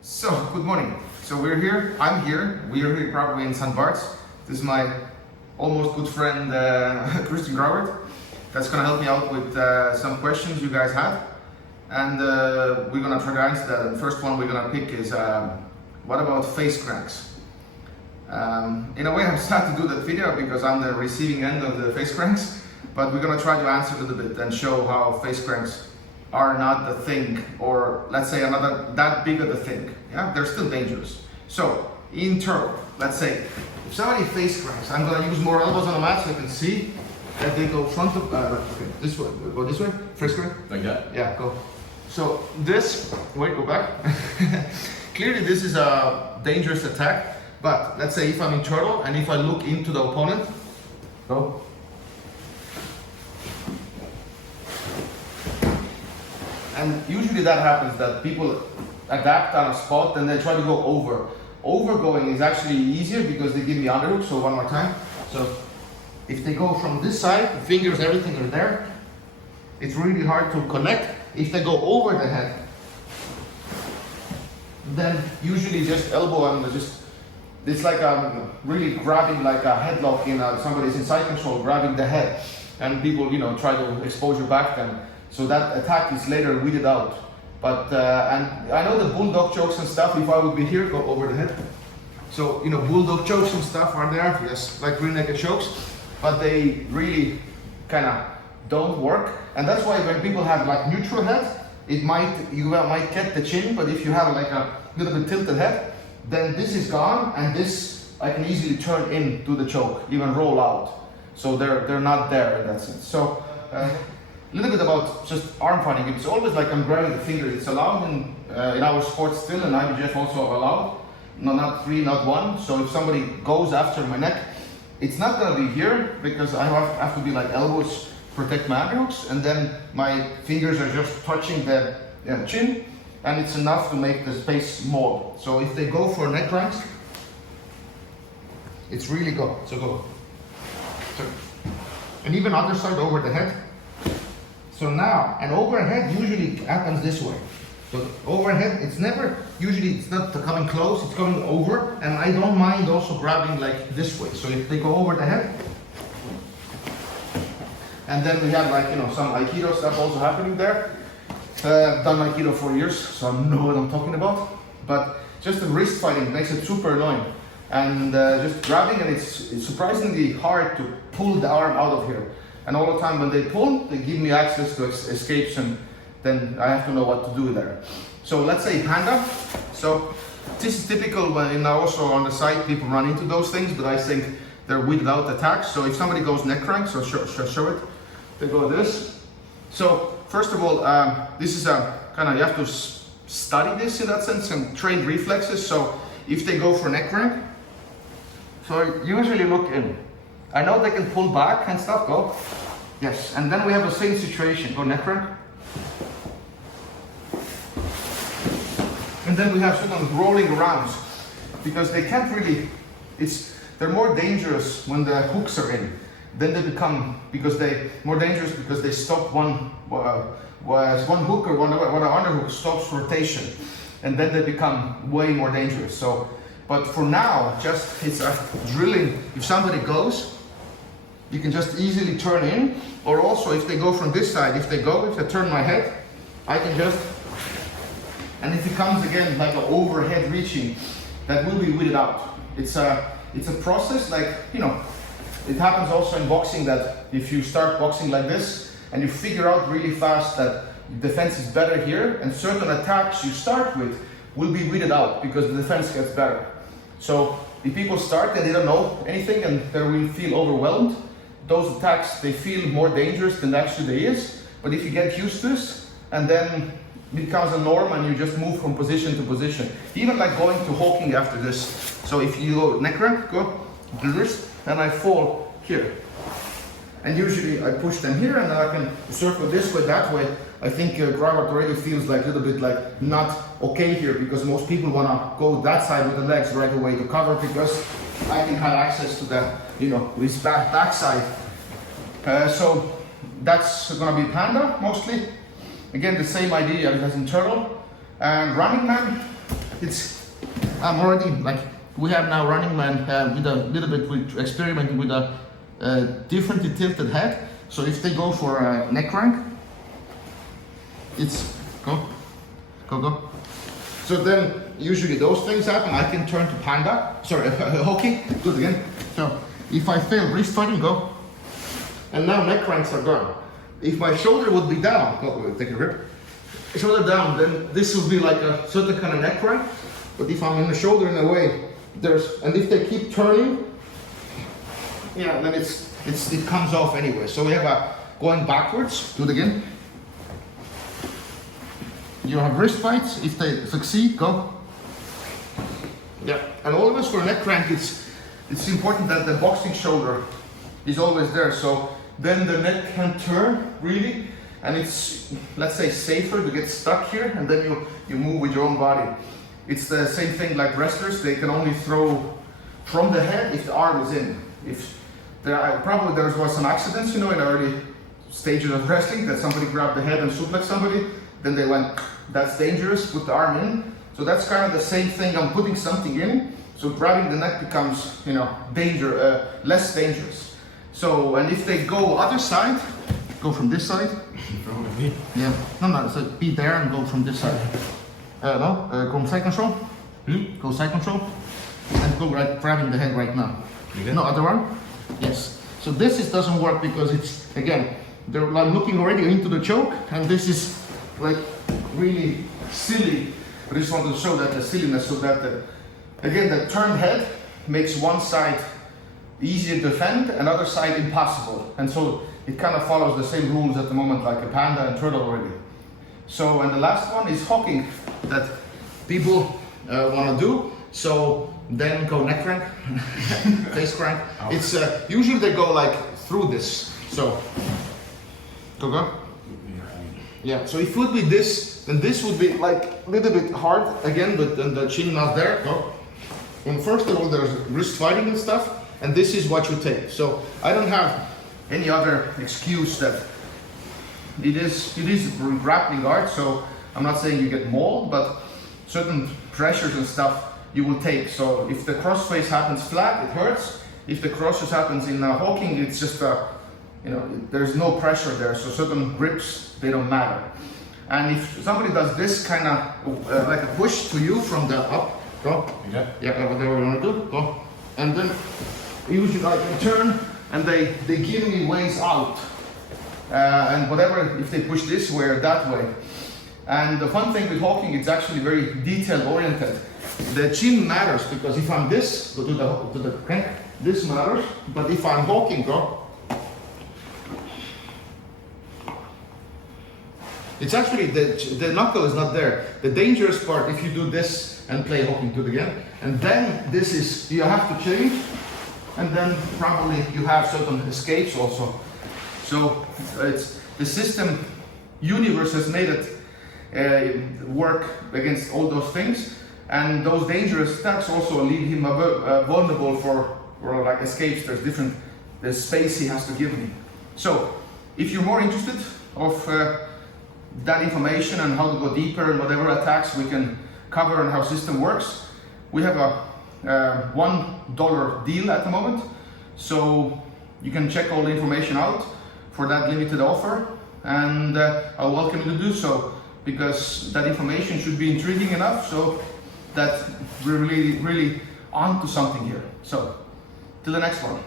So, good morning. So we are here probably in St. Bart's. This is my almost good friend Christian Grauert. That's gonna help me out with some questions you guys had. And we're gonna try to answer that. And the first one we're gonna pick is, what about face cranks? In a way I'm sad to do that video because I'm the receiving end of the face cranks, but we're gonna try to answer a little bit and show how face cranks are not the thing, or let's say another that big of the thing. Yeah, they're still dangerous. So in turn, let's say if somebody face cranks, I'm gonna use more elbows on the mat so you can see that they go front of okay, this way, go this way, face crank. Like that? Yeah, go. So this, wait, go back. Clearly this is a dangerous attack, but let's say if I'm in turtle and if I look into the opponent, go. And usually that happens, that people adapt on a spot and they try to go over. Overgoing is actually easier because they give me underhook, so one more time. So if they go from this side, the fingers, everything are there, it's really hard to connect. If they go over the head, then usually just elbow and just, it's like really grabbing like a headlock in somebody's in side control, grabbing the head. And people, try to expose your back then. So that attack is later weeded out. But, and I know the bulldog chokes and stuff, if I would be here, go over the head. So, bulldog chokes and stuff are there, yes, like rear naked chokes, but they really kind of don't work. And that's why when people have like neutral head, you might get the chin, but if you have like a little bit tilted head, then this is gone, and this I can easily turn into the choke, even roll out. So they're not there in that sense. So, a little bit about just arm fighting. It's always like I'm grabbing the finger. It's allowed in our sport still, and IBJJF also allowed. No, not three, not one. So if somebody goes after my neck, it's not gonna be here because I have to be like elbows, protect my underhooks, and then my fingers are just touching the chin, and it's enough to make the space small. So if they go for neck cranks, it's really go. So go. So, and even other side over the head. So now, an overhead usually happens this way. So overhead, it's not coming close, it's coming over, and I don't mind also grabbing like this way. So if they go over the head, and then we have like, some Aikido stuff also happening there. I've done Aikido for years, so I know what I'm talking about. But just the wrist fighting makes it super annoying. And just grabbing, and it's surprisingly hard to pull the arm out of here. And all the time when they pull, they give me access to escapes, and then I have to know what to do there. So let's say panda. So this is typical when also on the side people run into those things, but I think they're weeded out attacks. So if somebody goes neck crank, so show it, they go this. So first of all, this is a kind of, you have to study this in that sense and train reflexes. So if they go for neck crank, so I usually look in. I know they can pull back and stuff, go. Yes, and then we have the same situation, go neck crank. And then we have certain rolling arounds, because they can't really, they're more dangerous when the hooks are in. Then they become, more dangerous because they stop one hook or one underhook stops rotation. And then they become way more dangerous. So, but for now, it's a drilling. If somebody goes, you can just easily turn in, or also if they go from this side, if I turn my head, I can just, and if it comes again like an overhead reaching, that will be weeded out. It's a process, like, it happens also in boxing that if you start boxing like this, and you figure out really fast that defense is better here, and certain attacks you start with will be weeded out because the defense gets better. So if people start and they don't know anything and they will feel overwhelmed, those attacks, they feel more dangerous than actually they is. But if you get used to this, and then it becomes a norm and you just move from position to position. Even like going to hawking after this. So if you go neck crank, go, do this, then I fall here. And usually I push them here, and then I can circle this way, that way. I think Grauert already feels like a little bit like not okay here, because most people want to go that side with the legs right away to cover, because I can have access to the, this back side. So that's going to be panda mostly. Again, the same idea as in turtle. And running man, I'm already like, we have now Running Man with a little bit with experimenting with a differently tilted head. So if they go for a neck crank, it's go. So then usually those things happen. I can turn to panda, sorry, hooking, do it again. So if I fail wrist fighting, go. And now neck cranks are gone. If my shoulder would be down, take a grip. Shoulder down, then this would be like a certain kind of neck crank. But if I'm in the shoulder in a way, and if they keep turning, yeah, then it comes off anyway. So we have a going backwards, do it again. You have wrist fights, if they succeed, go. Yeah, and always for a neck crank, it's important that the boxing shoulder is always there. So then the neck can turn, really, and it's, let's say, safer to get stuck here, and then you move with your own body. It's the same thing like wrestlers, they can only throw from the head if the arm is in. If probably there was some accidents, you know, in early stages of wrestling, that somebody grabbed the head and suplexed somebody, then they went, that's dangerous, put the arm in. So that's kind of the same thing, I'm putting something in, so grabbing the neck becomes, you know, less dangerous. So, and if they go other side, go from this side. Yeah, no, so be there and go from this side. Go side control. Go side control. And go right, grabbing the head right now. No, other one. Yes. So this doesn't work because it's, again, they're like looking already into the choke, and this is like really silly. I just wanted to show that the silliness, so that again, the turned head makes one side easier to defend, and other side impossible. And so it kind of follows the same rules at the moment, like a panda and turtle already. So, and the last one is hocking, that people want to do. So then go neck crank, face crank. Oh. It's usually they go like through this. So go. Yeah. So if it would be this, then this would be like a little bit hard again, but then the chin not there. Go. And first of all, there's wrist fighting and stuff, and this is what you take. So I don't have any other excuse that it is grappling art. So I'm not saying you get mauled, but certain pressures and stuff you will take. So if the crossface happens flat, it hurts. If the crossface happens in hocking, it's just you know, there's no pressure there. So certain grips, they don't matter. And if somebody does this kind of like a push to you from the up, go. Yeah, whatever you want to do, go. And then usually I can turn, and they give me ways out. And whatever, if they push this way or that way. And the fun thing with hocking, it's actually very detail oriented. The chin matters, because if I'm this, go to the crank, this matters. But if I'm hocking, go. It's actually, the knuckle is not there. The dangerous part, if you do this and play hocking, do it again. And then this is, you have to change. And then probably you have certain escapes also. So it's the system, universe has made it work against all those things, and those dangerous attacks also leave him vulnerable for like escapes. There's space he has to give me. So if you're more interested of that information and how to go deeper and whatever attacks we can cover and how system works, we have a $1 deal at the moment. So you can check all the information out for that limited offer, and I welcome you to do so, because that information should be intriguing enough so that we're really onto something here. So till the next one.